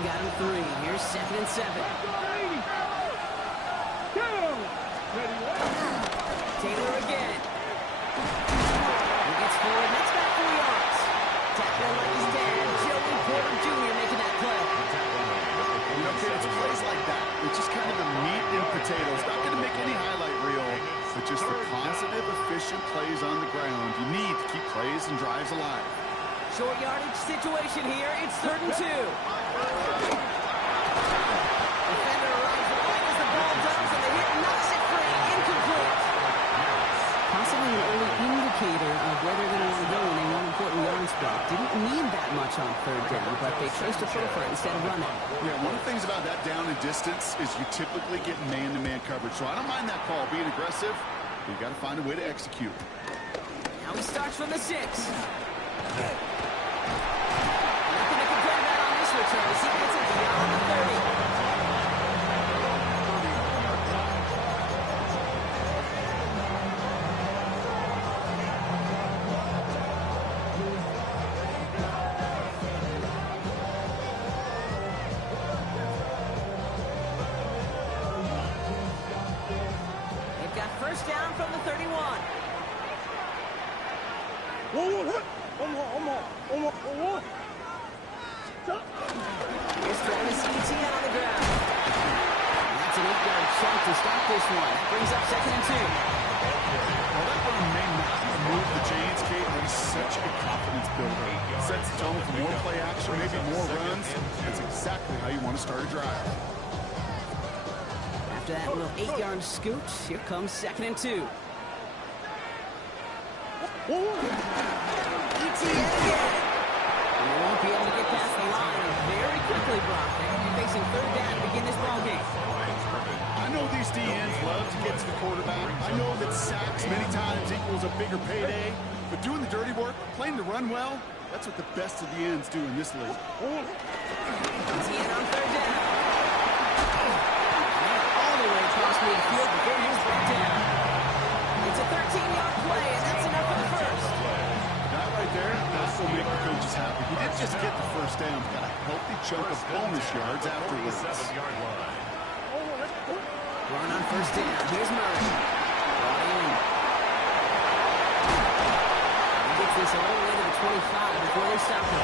only got him 3. Here's 2nd and 7. Taylor again. He gets forward, and that's back 4 yards. Tackling like his dad, Joey Porter Jr. making that play. You know, kids, plays like that, it's just kind of the meat and potatoes. Not going to make any highlight reel, but just the positive, efficient plays on the ground. You need to keep plays and drives alive. Short yardage situation here. It's 3rd and 2. Defender arrives right as the ball does, and the hit knocks it free. Incomplete. Possibly an early indicator of where they're going to want to go in a one-important yard spot. Didn't need that much on 3rd down, but they chose to throw for it instead of running. Yeah, one of the things about that down and distance is you typically get man-to-man coverage. So I don't mind that call being aggressive, but you got to find a way to execute. Now he starts from the 6. Nothing to complain about on this return as he gets it beyond the 30. They've got 1st down from the 31. Here's Travis Etienne on the ground. That's an 8-yard chunk to start this one. That brings up 2nd and 2. Well, that one may not move the chains, Kate, but he's such a confidence builder. Sets the tone for more play action, maybe more runs. That's exactly how you want to start a drive. After that little 8-yard scoot, here comes 2nd and 2. Etienne again. And they won't be able to get past the line very quickly, Brock. They're going to be facing 3rd down to begin this ballgame. I know these DNs love to get to the quarterback. I know that sacks many times equals a bigger payday. But doing the dirty work, playing to run well, that's what the best of the ends do in this league. Etienne on 3rd down. All the way across midfield before he was brought down. It's a 13-yard play, and that's enough for the 1st. That right there, that's what make the coaches happy. He didn't just get the 1st down, he got a healthy chunk of bonus yards afterwards. Run on 1st down. Here's Murray. Brought in. He gets this all the way to the 25 before they stop him.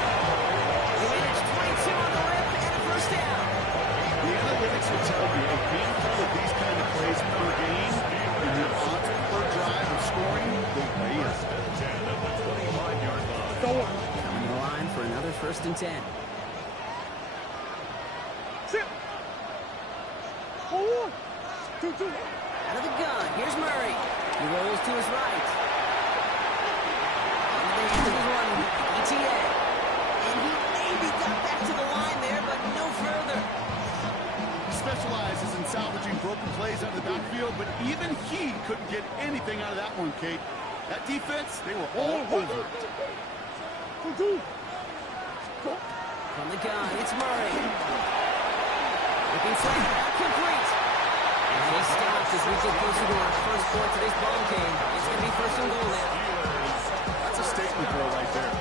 He managed 22 on the rip and a 1st down. The analytics will tell you a handful of these kind of plays per game, and your odds per drive of scoring will weigh in. Coming to the line for another 1st and 10. Out of the gun, here's Murray. He rolls to his right. Into the hands of his one, Etienne. And he maybe got back to the line there, but no further. He specializes in salvaging broken plays out of the backfield, but even he couldn't get anything out of that one, Kate. That defense, they were all over it. From the gun, it's Murray. Looking slant, not complete. And he stops as we get closer to our 1st point to this ball game. It's going to be 1st and goal now. That's a statement throw right there.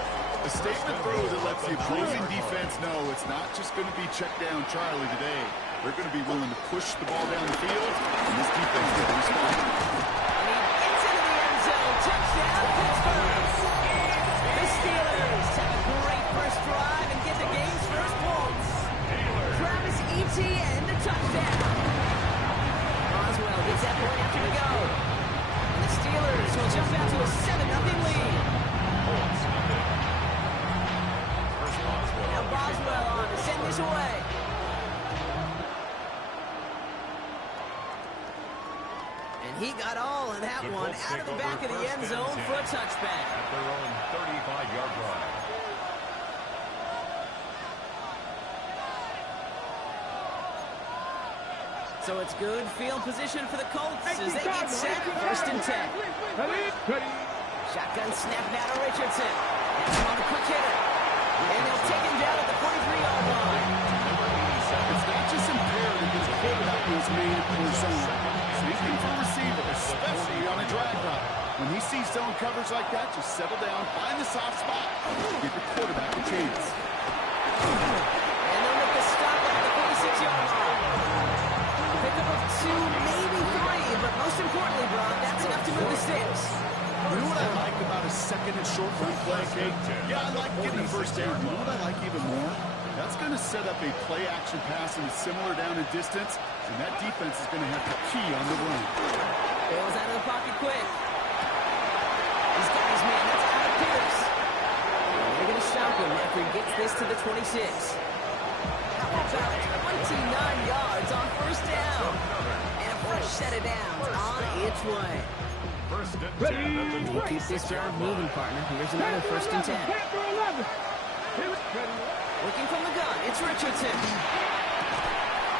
A statement throw that lets the opposing defense know it's not just going to be check down Charlie today. They're going to be willing to push the ball down the field, and this defense will respond. And he gets into the end zone. Touchdown, Pittsburgh. The Steelers have a great 1st drive and get the game's 1st points. Travis Etienne, the touchdown. Boswell gets that point after the go. And the Steelers will jump out to a 7-0 lead. Now Boswell on to send this away. And he got all of that one out of the back of the end zone for a touchback. At their own 35-yard line. So it's good field position for the Colts as they get set, 1st and 10. Shotgun snap now to Richardson. And on the quick hitter. And they'll take him down at the 43-yard line. It's not just imperative that the quarterback knows man or zone. Same thing for a receiver, especially on a drag route. When he sees zone coverage like that, just settle down, find the soft spot, give your quarterback a chance. And they'll make the stop take. Yeah, I like getting the first down. You know what I like even more? That's going to set up a play-action pass and similar down and distance, and that defense is going to have the key on the run. Bails out of the pocket quick. He's got his man. That's out of Pierce. They're going to stop him after he gets this to the 26. How about 29 yards on first down? And a fresh set of downs on its way. First and 10. We'll keep this drive moving, partner. Here's another first and 10. Looking from the gun, it's Richardson.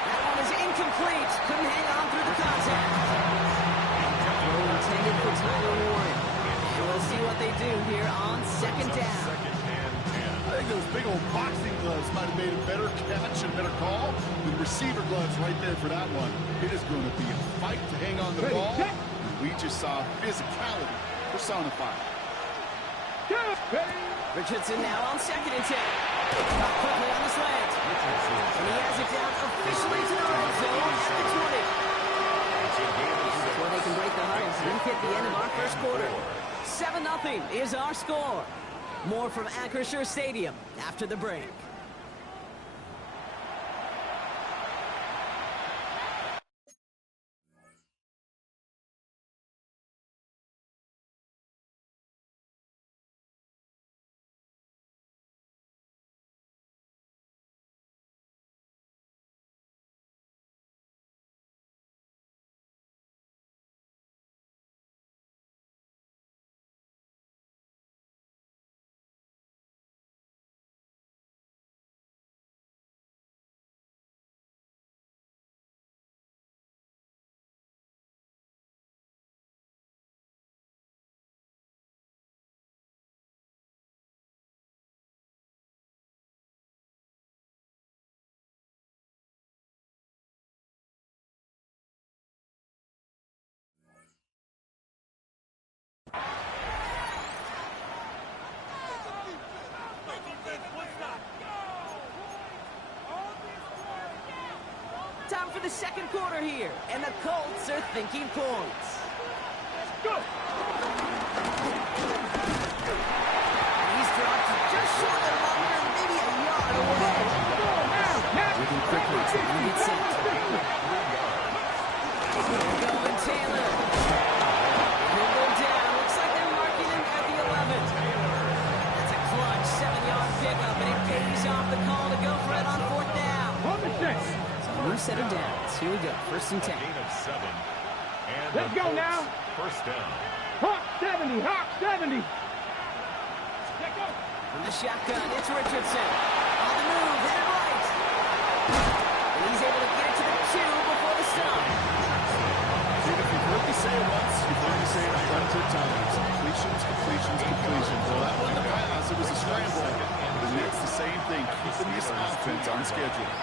That one is incomplete. Couldn't hang on through the contact. Throw intended for Tyler Warren. And we'll see what they do here on second down. I think those big old boxing gloves might have made a better catch and better call than receiver gloves right there for that one. It is going to be a fight to hang on the ball. We just saw physicality personified. Richardson now on second and 10. Got quickly on the slant. And he has it down officially to the red zone at the 20. Before they can break the huddle, we've hit the end of our first quarter. 7-0 is our score. More from Acrisure Stadium after the break. Time for the second quarter here, and the Colts are thinking points. Let's go! He's dropped just short of longer, maybe a yard away. Moving quickly to get set. Going Taylor. He'll go down. Looks like they're marking him at the 11. That's a clutch 7-yard pickup, and it pays off the call to go for it on fourth down. New set of downs. Here we go. First and 10. Let's go now. First down. Hawk 70. Hawk 70. From the shotgun, it's Richardson. On the move, headed right. And he's able to get it to the 2 before the stop. Dude, if you've heard me say it once, you've heard me say it 100 times. Completions, completions, completions. Well, that wasn't a pass. It was a scramble. And that's the same thing. Keeping this offense on schedule.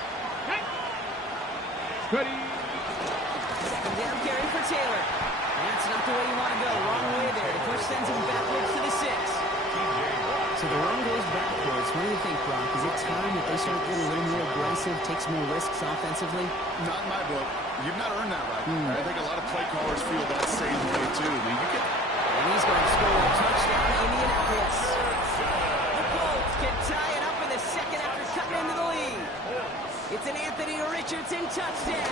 Ready. Second down carry for Taylor. That's not the way you want to go. Wrong way there. The push sends him backwards to the 6. So the run goes backwards. What do you think, Brock? Is it time that they start getting a little more aggressive, take some more risks offensively? Not in my book. You've not earned that right. I think a lot of play callers feel that same way, too. I mean, you get... And he's going to score a touchdown in Indianapolis. The Colts can tie it up in the second after cutting into the lead. It's an Anthony Richardson touchdown.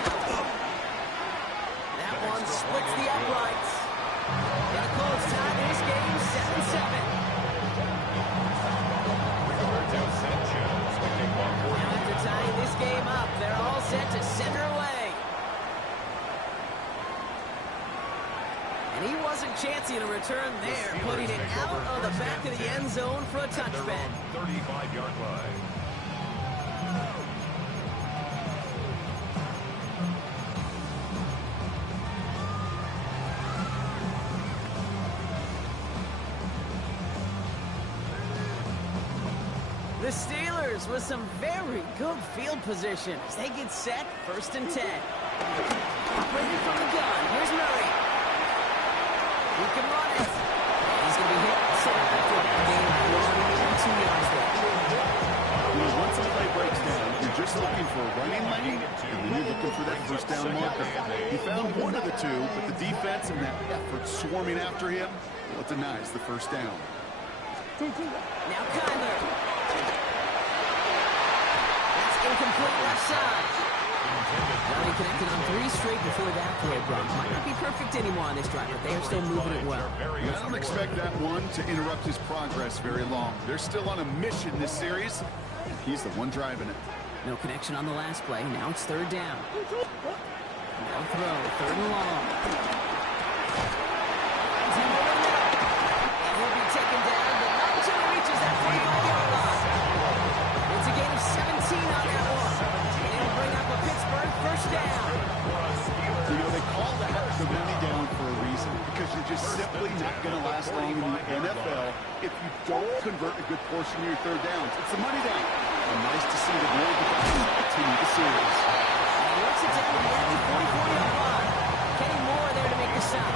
That one splits the uprights. And the Colts tie this game 7-7. Now after tying this game up, they're all set to send her away. And he wasn't chancing a return there, putting it out of the back of the end zone for a touchback. 35-yard line. The Steelers with some very good field position as they get set, first and 10. Operating from the gun, here's Murray. He can run it. He's going to be hit. So after a game of 2 yards there. Once a play breaks down, you're just looking for a running lane, and then you're looking for that first down marker. He found one of the two, but the defense and that effort swarming after him, well, it denies the first down. Now Kyler. That's incomplete left side. Well, he connected on 3 straight before that throw, Brock. Might not be perfect anymore on this drive, but they are still moving it well. I don't expect that one to interrupt his progress very long. They're still on a mission this series. He's the one driving it. No connection on the last play. Now it's 3rd down. No throw. 3rd and long. And he'll be taken down, but not until he reaches that 45-yard line. It's a gain of 17 on that one. And it'll bring up a Pittsburgh 1st down. You know, they call that the money down for a reason, because you're just simply not going to last long in the NFL if you don't convert a good portion of your 3rd downs. It's the money down. And nice to see the World continue the series. And he lets it down to the end of the 44-yard line. Kenny Moore there to make the stop.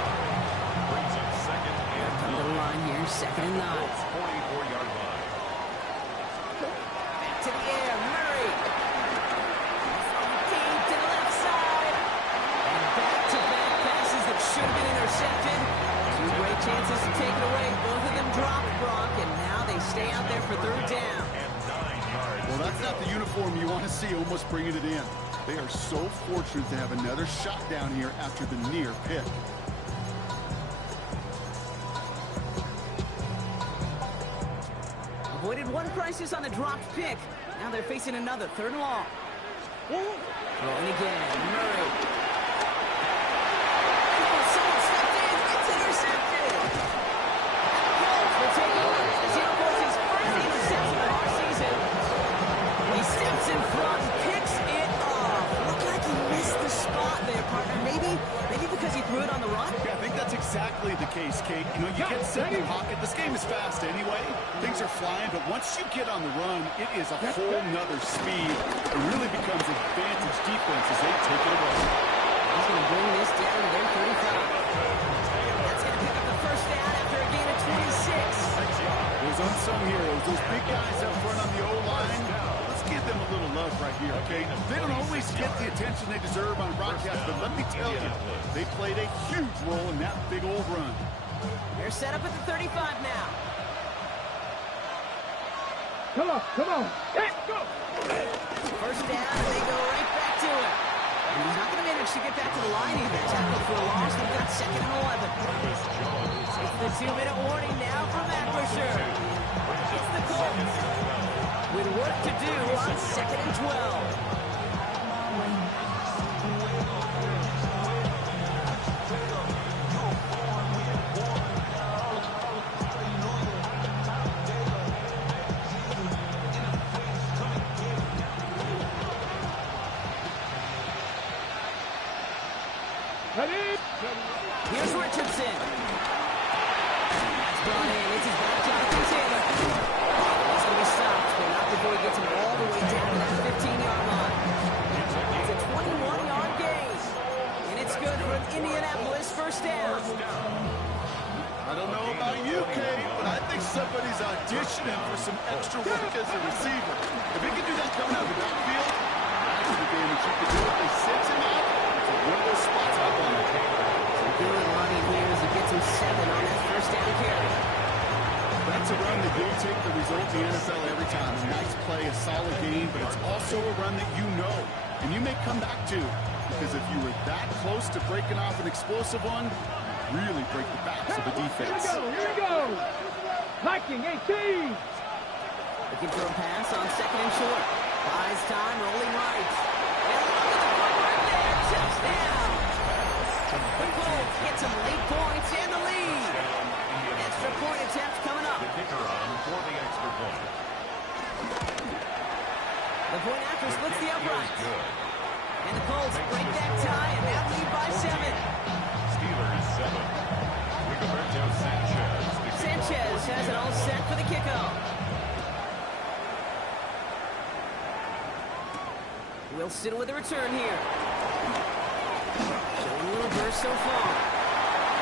Brings up 2nd and Come to the line here, 2nd and 9. 44-yard line. Back to the air, Murray. From deep to the left side. And back-to-back passes that should have been intercepted. 2 great chances to take it away. Both of them dropped, Brock, and now they stay out there for 3rd down. Well, that's not the uniform you want to see almost bringing it in. They are so fortunate to have another shot down here after the near pick. Avoided one crisis on a dropped pick. Now they're facing another 3rd and long. Throwing again, Murray. Someone stepped in. It's intercepted. Colts will take over as he records his 1st interception of our season. He steps in front, picks it off. Looked like he missed the spot there, partner. Maybe because he threw it on the run? Yeah, I think that's exactly the case, Kate. You know, you get set in the pocket. This game is fast anyway. Things are flying, but once you get on the run, it is a whole nother speed. It really becomes advantage defense as they take it away. He's going to bring this down to their 35. That's going to pick up the 1st down after a gain of 26. Those unsung heroes, those big guys up front on the O-line, let's give them a little love right here, okay? They don't always get the attention they deserve on broadcast, but let me tell you, they played a huge role in that big old run. They're set up at the 35 now. Come on. Let's go. 1st down, and they go right back to it. And he's not going to manage to get back to the line either. Tackled for a loss. They've got 2nd and 11. It's the 2-minute warning now from Acrisure. It's the Colts with work to do on 2nd and 12. Here's Richardson. That's brought in. It's his back, Jonathan Taylor. He's going to be stopped, but not before he gets him all the way down to that 15-yard line. It's a 21-yard gain, and it's good for an Indianapolis 1st down. I don't know about you, Kate, but I think somebody's auditioning for some extra work as a receiver. If he can do that coming out of the backfield, that's the damage he can do. If they set him out, it's one of those spots up on the table. Good running here as he gets him 7 on that 1st down carry. That's a run that will take the result in the NFL every time. A nice play, a solid game, but it's also a run that you know, and you may come back to, because if you were that close to breaking off an explosive one, you really break the backs of the defense. Here we go. Viking 18. Looking for a pass on 2nd and short. Buys time, rolling right. And look at the footwork there. Touchdown. The Colts get some late points and the lead. Extra point attempt coming up. The kicker on for the extra point. The point after splits the uprights. Good. And the Colts break that tie and now lead by 7. Steelers 7. Rigoberto Sanchez. Sanchez has it all set for the kickoff. Wilson with a return here. Showing a little burst so far.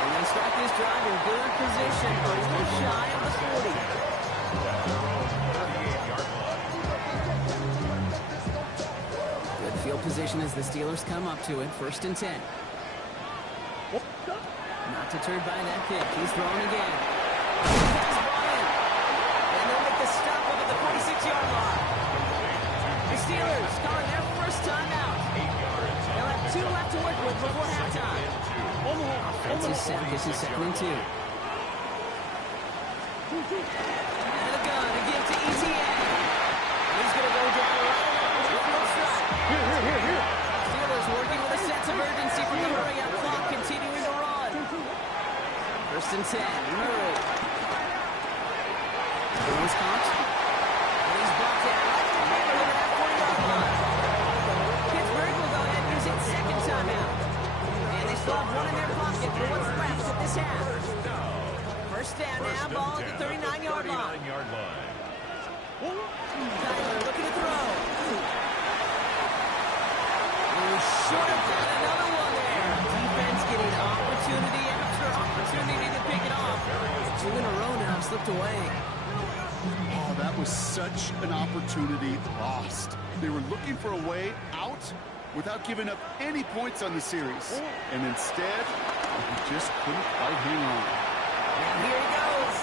And they start this drive in good position, a little shy of the 40. 38-yard line. Good field position as the Steelers come up to it. 1st and 10. Not deterred by that kick. He's throwing again. Pass ball in. 6-yard line. The Steelers calling their first timeout. They'll have 2 left to work with before halftime. Offensive set. This is 2nd and 2. And the gun to give to ETN. He's going to go down right. Here. Steelers working with a sense of urgency from the hurry-up clock, continuing to run. 1st and 10. Murray. Throws caught. And he's brought down right in the neighborhood of that 40-yard line. Pittsburgh will go ahead and use its 2nd timeout. And they still have 1 in their pocket for what's left of this half. 1st down now, ball at the 39-yard line. Tyler looking to throw. Short of that, another one there. Defense getting opportunity after opportunity to pick it off. 2 in a row now, slipped away. Oh, that was such an opportunity lost. They were looking for a way out without giving up any points on the series. And instead, he just couldn't quite hang on. And here he goes.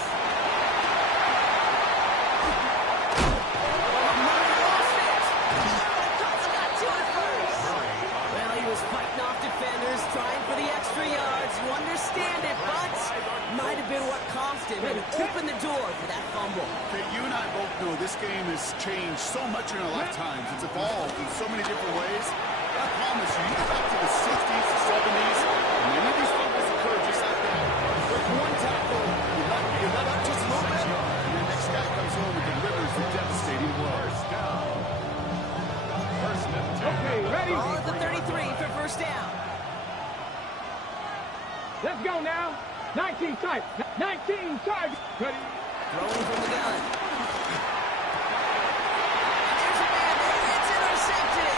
Murray lost it. Colts got to it first. Well, he was fighting off defenders, trying for the extra yards. You understand it, but might have been what cost him and opened the door for that fumble. Okay, you and I both know this game has changed so much in our lifetimes. It's evolved in so many different ways. I promise you, you go back to the 60s, the 70s, and many of these fumbles occur just like that. With one tackle, you let up just a little bit, and the next guy comes home and delivers the devastating blow. Okay, ready? Ball at the 33 for 1st down. Let's go now. 19 tight. 19 tight. Ready? Throwing from the gun. There's a man there. It's intercepted.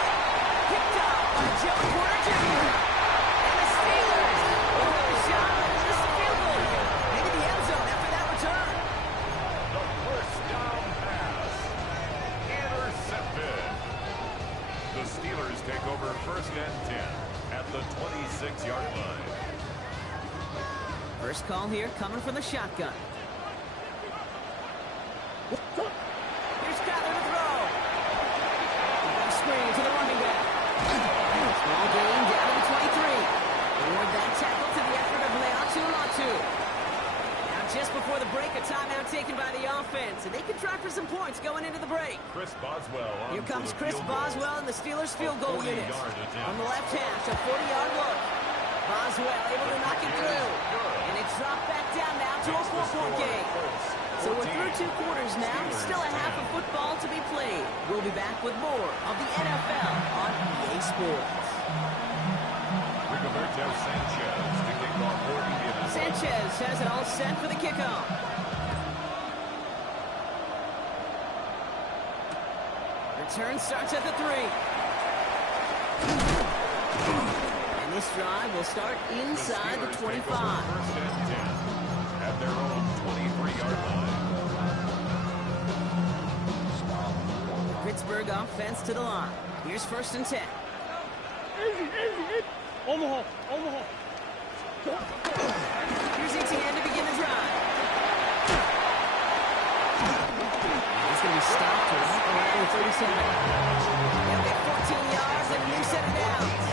Picked up by Joe Porter Jr. And the Steelers will have a shot at this field goal here. Into the end zone after that return. The 1st down pass. Intercepted. The Steelers take over 1st and 10 at the 26-yard line. First call here coming from the shotgun. Here's Kyler to throw. Screen to the running back. Small gain down to the 23. Toward that tackle to the effort of Leatu. Now just before the break, a timeout taken by the offense. And they can try for some points going into the break. Chris Boswell. Here comes Chris Boswell and the Steelers field goal unit. On the left hash, a 40-yard look. Boswell able to knock it through. And it's dropped back down now to a 4-point game. So we're through 2 quarters now. Still a half of football to be played. We'll be back with more of the NFL on EA Sports. Rigoberto Sanchez to kick off for Indianapolis. Sanchez has it all set for the kickoff. Return starts at the 3. And this drive will start inside the 25. 1st and 10 at their own 23-yard line. Pittsburgh offense to the line. Here's 1st and 10. Easy. Omaha. Here's ETN to begin the drive. He's going to be stopped around the 37. They'll get 14 yards and a new set of downs.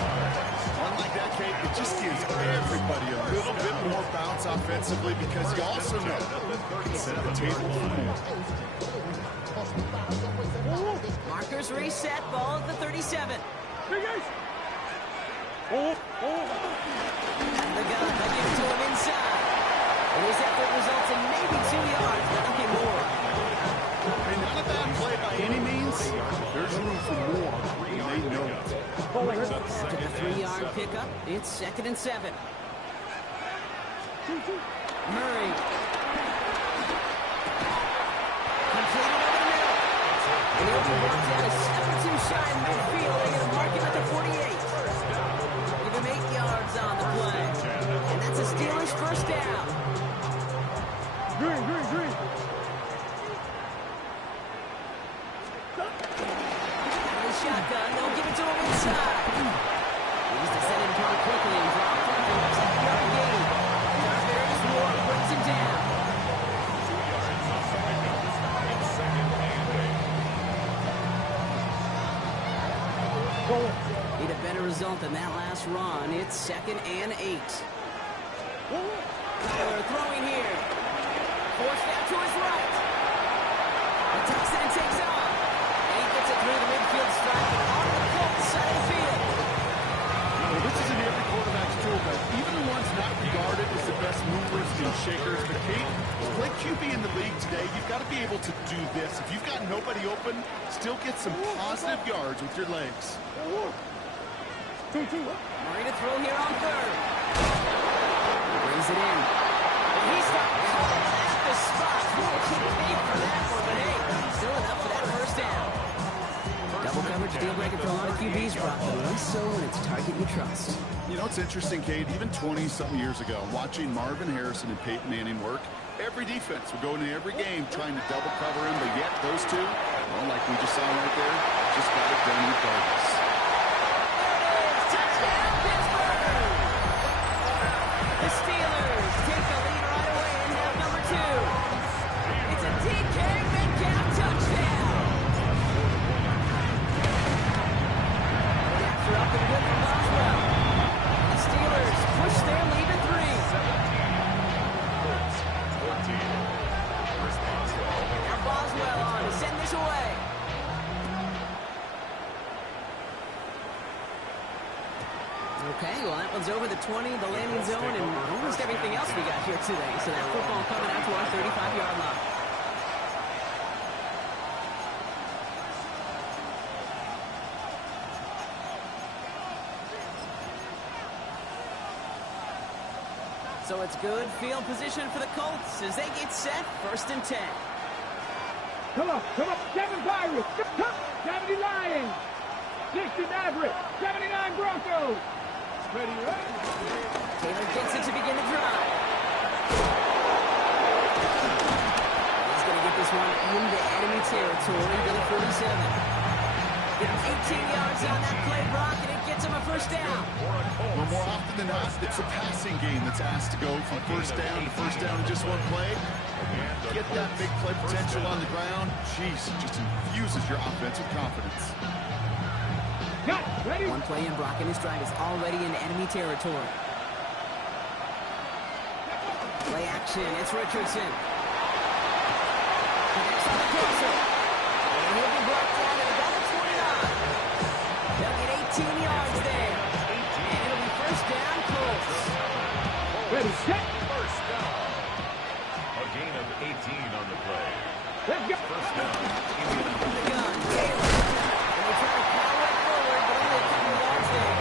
One like that, Kate, it just gives everybody a little bit more bounce offensively because you also know it can set the table for more. Markers reset, ball at the 37. Hey, guys. And the gun, they'll give it to him inside. And his effort results in maybe 2 yards, but nothing more. And not a bad play by any means. There's room for more, and they know it. After the 3-yard pickup, it's 2nd and 7. Murray. Completed over the middle. And he'll be brought down a step or 2 shy in midfield. They're going to mark him at the 48. Give him 8 yards on the play. And that's a Steelers 1st down. Green. Shotgun, they'll give it to him inside. He's descended pretty quickly and dropped it for a 7-yard gain. Darvarius Ward brings him down. 2 yards on the pickup. It's 2nd and 8. Need a better result than that last run. It's 2nd and 8. Tyler throwing here. Forced out to his right. He takes it and takes off. And he gets it through the midfield stripe and on the Colts side of the field. Well, this isn't every quarterback's toolbelt. Even the ones not regarded as the best movers and shakers. But Kate, to play QB in the league today, you've got to be able to do this. If you've got nobody open, still get some positive yards with your legs. Murray to throw here on 3rd. Brings it in. And he stopped at the spot. He paid for that one, but hey, still enough for that first down. Double coverage deal breaker for a lot of QBs, Brock, but less so when it's a target you trust. You know, it's interesting, Kate, even 20-something years ago, watching Marvin Harrison and Peyton Manning work, every defense would go into every game trying to double cover him, but yet those two, well, like we just saw right there, just got it done regardless. Touchdown, Pittsburgh! The Steelers take the lead right away in half number 2. It's a DK Metcalf touchdown! After up and good from Boswell. The Steelers push their lead to 3. 14. Here's Boswell. Now Boswell on to send this away. Okay, well that one's over the 20, the landing zone, and almost everything else we got here today. So that football coming out to our 35-yard line. So it's good field position for the Colts as they get set, 1st and 10. Come on. 7 Pirates. Come. 70 Lions. 60 Mavericks. 79 Broncos. Ready, right? Taylor gets it to begin the drive. He's going to get this one into enemy territory to the 47. Get him 18 yards on that play, Brock, and it gets him a first down. Well, more often than not, it's a passing game that's asked to go from first down in just one play. Get that big play potential on the ground. Jeez, it just infuses your offense with confidence. Got it. Ready? One play in, Brock, and his drive is already in enemy territory. Play action, it's Richardson. Connects on the crosser. And he'll be brought down at about the 29. They'll get 18 yards there. And it'll be first down, Colts. Ready, set. First down. A gain of 18 on the play. Let's go. First down. From the gun, Taylor. And they try to power it forward, but only a couple yards there.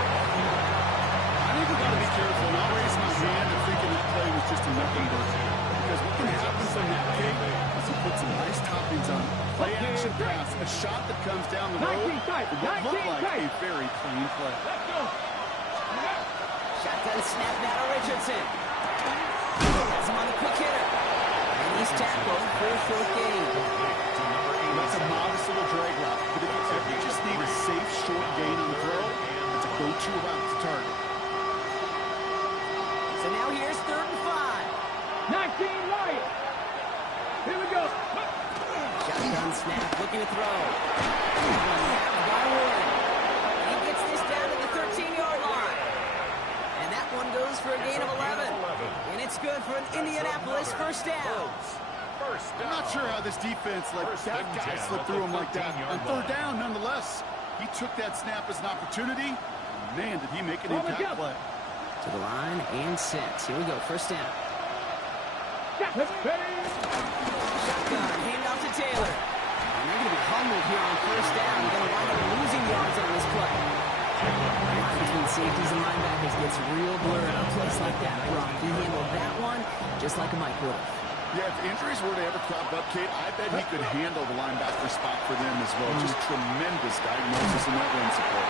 I think we've got to be careful not raising his hand and thinking that play was just a nothing burger. Because what can happen from that kick is he puts some nice toppings on it. Play action pass, a shot that comes down the road, and what looked like a very clean play. Let's go. Shotgun snap now to Richardson. Has him on the quick hitter. And he's tackled for a short gain. That's a modest little drag route. But if you just need a safe short gain on the throw, it's a go-to route to target. So now here's 3rd and 5. 19 Lions. Here we go. Shotgun snap, looking to throw. By Warren. He gets this down to the 13-yard line. And that one goes for a gain of 11. And it's good for an Indianapolis first down. I'm not sure how this defense let that guy slip through him like that. On 3rd down, nonetheless, he took that snap as an opportunity. Man, did he make an impact play. To the line and set. Here we go, first down. Ready. Shotgun, hand off to Taylor. And they're going to be humbled here on first down. They're going to wind up losing yards on this play. The line between safeties and linebackers gets real blurred on a place like that. Brock, he handled that one just like a Mike would. Yeah, if injuries were to ever crop up, Kate, I bet he could handle the linebacker spot for them as well. Just tremendous diagnosis in that run support.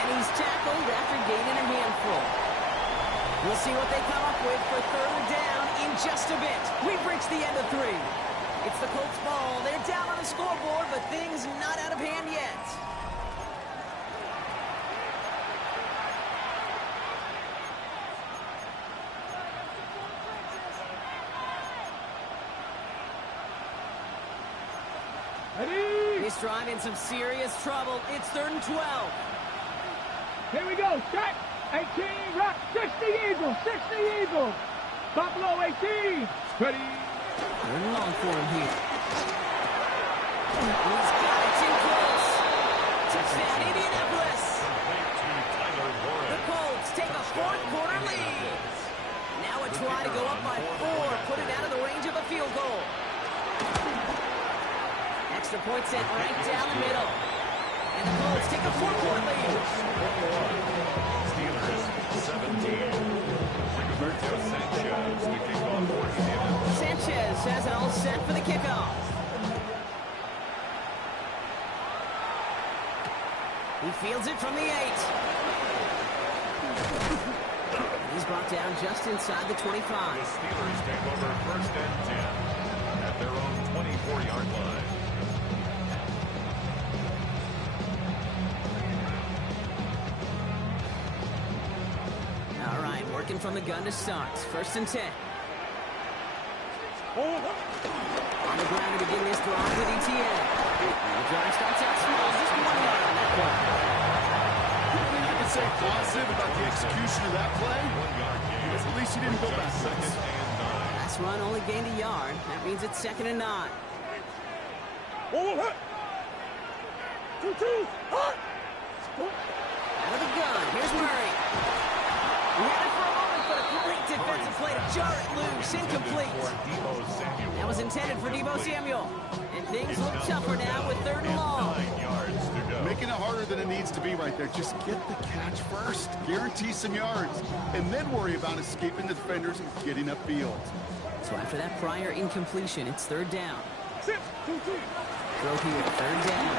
And he's tackled after gaining a handful. We'll see what they come up with for 3rd down in just a bit. We've reached the end of 3. It's the Colts ball. They're down on the scoreboard, but things not out of hand yet. Ready. This drive in some serious trouble. It's 3rd and 12. Here we go. Shot. 18. Rock. 60 Eagles. 60 Eagles. Buffalo 18. Ready. Third and long for him here. He's got it too close. Touchdown, Indianapolis. The Colts take a fourth quarter lead. Now a try to go up by 4, put it out of the range of a field goal. Extra point sent right down the middle. And the Colts take a 4-point lead. Steelers 17. Roberto Sanchez, the kickoff for Indianapolis. Sanchez has it all set for the kickoff. He fields it from the 8. He's brought down just inside the 25. The Steelers take over first and 10 at their own 24-yard line. All right, working from the gun to start. First and 10. On the ground to begin this drive with ETN. The drive starts out small, just 1 yard on that play. You can say positive about the execution of that play, because at least he didn't go backwards. Last run only gained a yard. That means it's 2nd and 9. Out of the gun, here's Murray. He had it for a moment, but a great defensive play to jar it loose. Incomplete. That was intended for Deebo Samuel. And things look tougher now with 3rd and long. Making it harder than it needs to be right there. Just get the catch first. Guarantee some yards. And then worry about escaping the defenders and getting upfield. So after that prior incompletion, it's 3rd down. Throw here, 3rd down.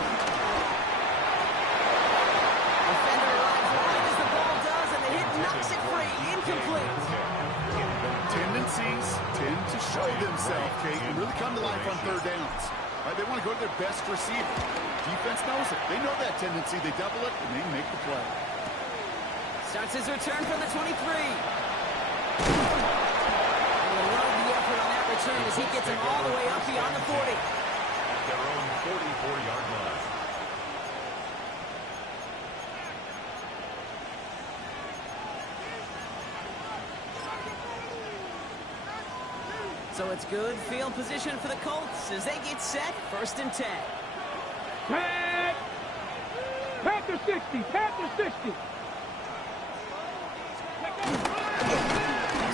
Defender arrives wide as the ball does, and the hit knocks it free. Incomplete. Tendencies tend to show themselves, Kate, and really come to life on 3rd downs. Right, they want to go to their best receiver. Defense knows it. They know that tendency. They double it, and they make the play. Starts his return from the 23. And I love the effort on that return as he gets him all the way up beyond the 40. At their own 44-yard line. So it's good field position for the Colts as they get set. 1st and 10. Panther 60. Panther 60. He's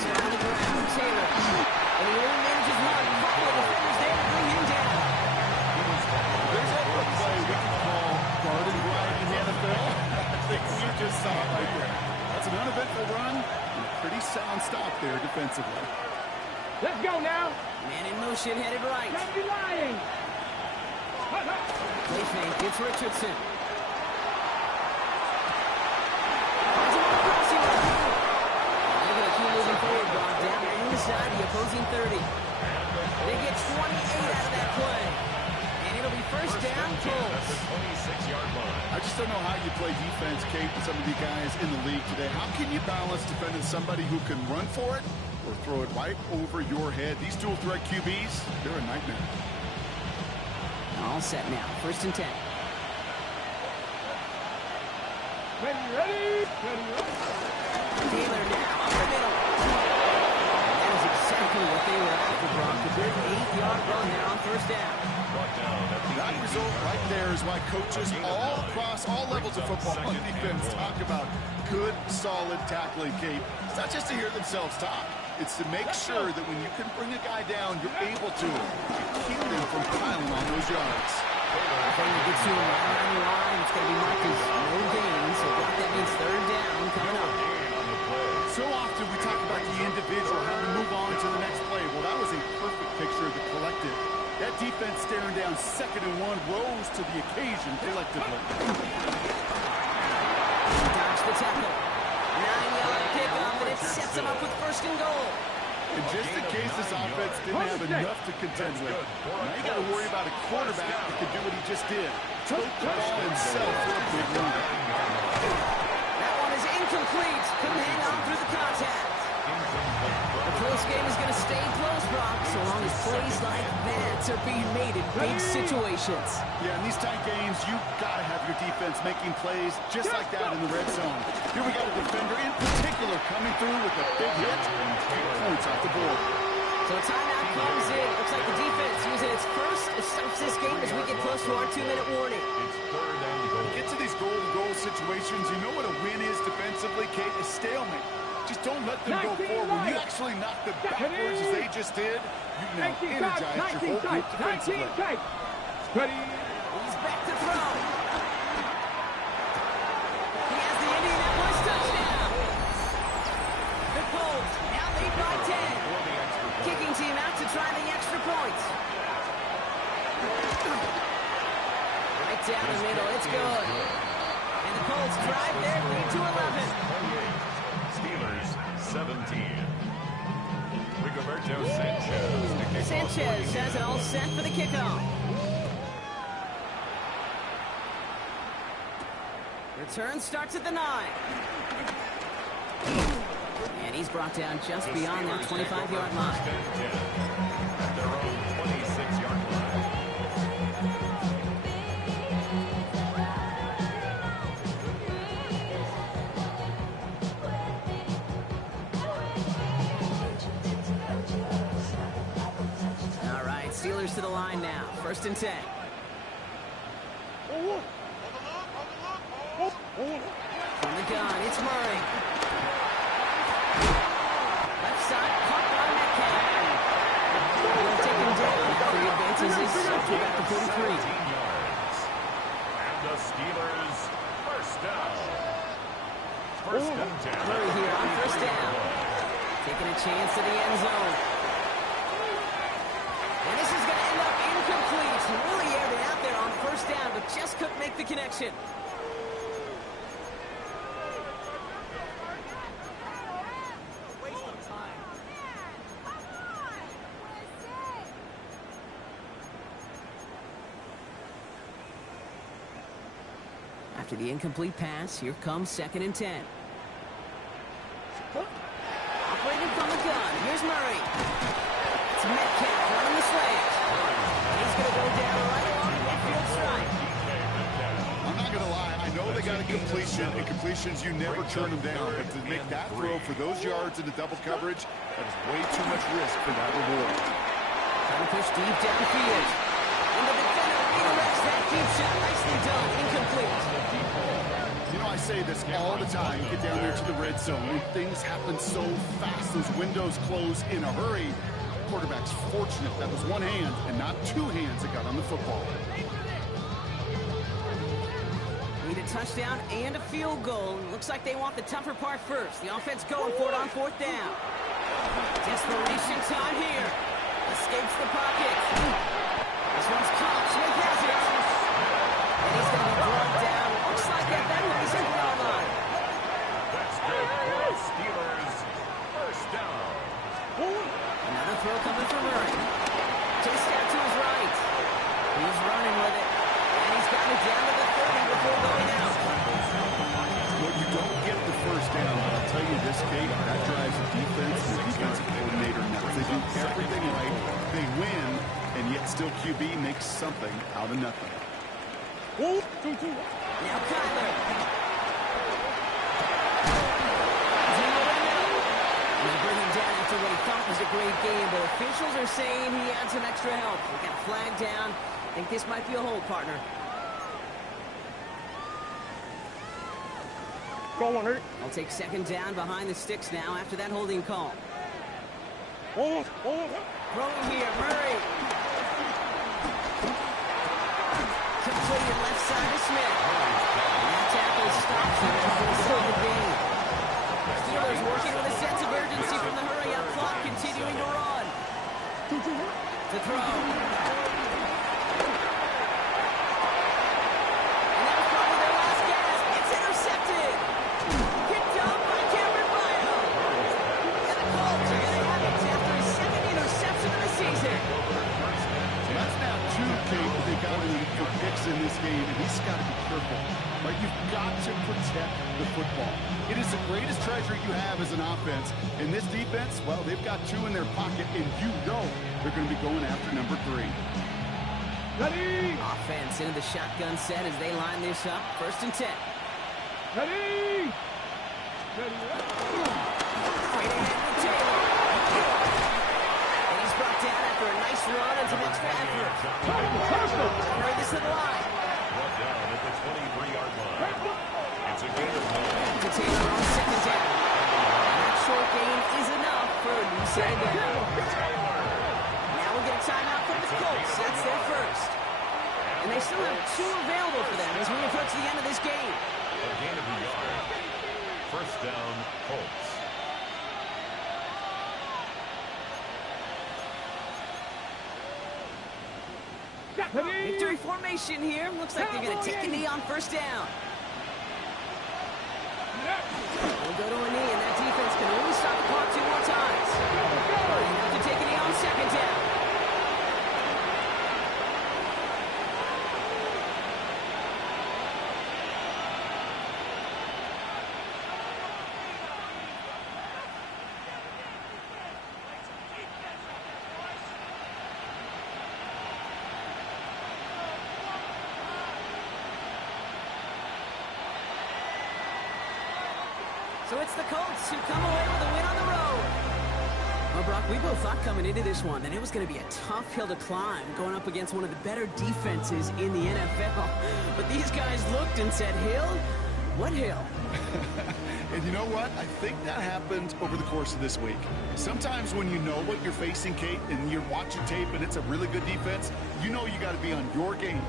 on the ground. Taylor. And he only manages one. Couple of defenders there to bring him down. There's over a play we can call garden variety in the NFL. I think we just saw it right there. That's an uneventful run and a pretty sound stop there defensively. Let's go now. Man in motion, headed right. Don't be lying. Play fake. It's Richardson. They're going to keep moving forward, brought down inside the opposing 30. They get 28 out of that play. And it'll be first down, Colts. 26-yard line. I just don't know how you play defense, Kate, with some of the guys in the league today. How can you balance defending somebody who can run for it or throw it right over your head? These dual threat QBs, they're a nightmare. All set now. 1st and 10. Ready. Taylor now up the middle. That is exactly what they were after, Brock. A good 8-yard run there on 1st down. That result right there is why coaches all across all levels of football and defense talk about good, solid tackling, Kate. It's not just to hear themselves talk. It's to make sure that when you can bring a guy down, you're able to keep them from piling on those yards. Taylor gets to him right on the line. It's going to be marked as no gain, so that means 3rd down coming up. So often we talk about the individual, how to move on to the next play. Well, that was a perfect picture of the collective. That defense staring down 2nd and 1 rose to the occasion collectively. Dodge the tackle. 9-yard pickup, and it sets him up with 1st and goal. And just in case this offense didn't have enough to contend with, now you got to worry about a quarterback that can do what he just did. Took the ball himself for a big run. That one is incomplete. Couldn't hang on through the contact. The close game is going to stay close, Brock, so long as plays like that are being made in big situations. Yeah, in these tight games, you've got to have your defense making plays just like that in the red zone. Here we got a defender in particular coming through with a big hit and 2 points off the board. So a timeout comes in. Looks like the defense using its first stops this game as we get close to our 2-minute warning. It's 3rd and goal. Get to these goal-to-goal situations. You know what a win is defensively, Kate? A stalemate. Just don't let them go forward. When you actually knock them backwards as they just did, you now energize your whole group defensively. Ready? He's back to throw. He has the Indianapolis touchdown. The Colts now lead by 10. Kicking team out to try the extra points. Right down the middle. It's good. And the Colts drive their lead to 11. 28. Steelers 17. Rigoberto Sanchez. to kick off Sanchez for has it all set for the kickoff. Return starts at the 9. And he's brought down just beyond that 25-yard line. At their own 26-yard line. All right, Steelers to the line now. 1st and 10. From the gun, it's Murray. Left side, caught by Metcalf. We'll take him down after he advances his up to about the 43. 15 yards. And the Steelers first down. 1st and 10. Murray here on 1st down. Taking a chance to the end zone. And this is going to end up incomplete. Really aired it out there on 1st down, but just couldn't make the connection. After the incomplete pass, here comes 2nd and 10. Operating from the gun, here's Murray. It's Metcalf running the slant. And he's going to go down right along the midfield stripe. I'm not going to lie. I know they got a completion, and completions, you never turn them down. But to make that throw for those yards into double coverage, that is way too much risk for that reward. Trying to push deep downfield. And the defender redirects that deep shot. Nicely done. Incomplete. You know, I say this all the time. You get down there to the red zone, and things happen so fast. Those windows close in a hurry. Quarterback's fortunate that was one hand and not 2 hands that got on the football. Need a touchdown and a field goal. Looks like they want the tougher part first. The offense going for it on 4th down. Desperation time here. Escapes the pocket. This one's caught. Smith has it. And he's going to be brought down. Looks like that is a foul line. That's good for the Steelers. First down. Another throw coming from Murray. Chased out to his right. He's running with it. And he's got it down to the 30 before going out. Well, you don't get the first down, but I'll tell you this, Kate, that drives the defense and the defensive coordinator nuts. They do everything right. They win, and yet still QB makes something out of nothing. Now Kyler. And they bring him down after what he thought was a great game, but officials are saying he had some extra help. We got a flag down. I think this might be a hold, partner. Go on, Eric. I'll take 2nd down behind the sticks now after that holding call. Hold. Throwing here, Murray. Completed left side to Smith. And that tackle stops him for a solid gain. Steelers working with a sense of urgency from the hurry-up clock, continuing to run. To throw. And that was probably their last gasp. It's intercepted. Picked up by Cameron Bio. And the Colts are going to have it after his 2nd interception of the season. So that's now 2, Kate, that they got in for picks in this game, and he's got to be careful. Right? You've got to protect the football. It is the greatest treasure you have as an offense. And this defense, well, they've got 2 in their pocket, and you know they're going to be going after number 3. Ready. Offense into the shotgun set as they line this up. 1st and 10. Ready. Ready. Straight ahead with Taylor. And he's brought down after a nice run into the Trafford. Carry this to the line. Brought down at the 23-yard line. It's a gain of 1. To Taylor on 2nd down. And that short gain is enough for a new set of down. Now we'll get a timeout from the Colts. That's their first. And they still have 2 available for them as we approach the end of this game. A gain of a yard. 1st down, Colts. Victory formation here. Looks like they're going to take a knee on 1st down. They'll go to a knee, and that defense can only stop the clock 2 more times. They have to take a knee on 2nd down. So it's the Colts who come away with a win on the road. Well, Brock, we both thought coming into this one that it was going to be a tough hill to climb going up against one of the better defenses in the NFL. But these guys looked and said, hill? What hill? And you know what? I think that happened over the course of this week. Sometimes when you know what you're facing, Kate, and you're watching tape and it's a really good defense, you know you got to be on your game.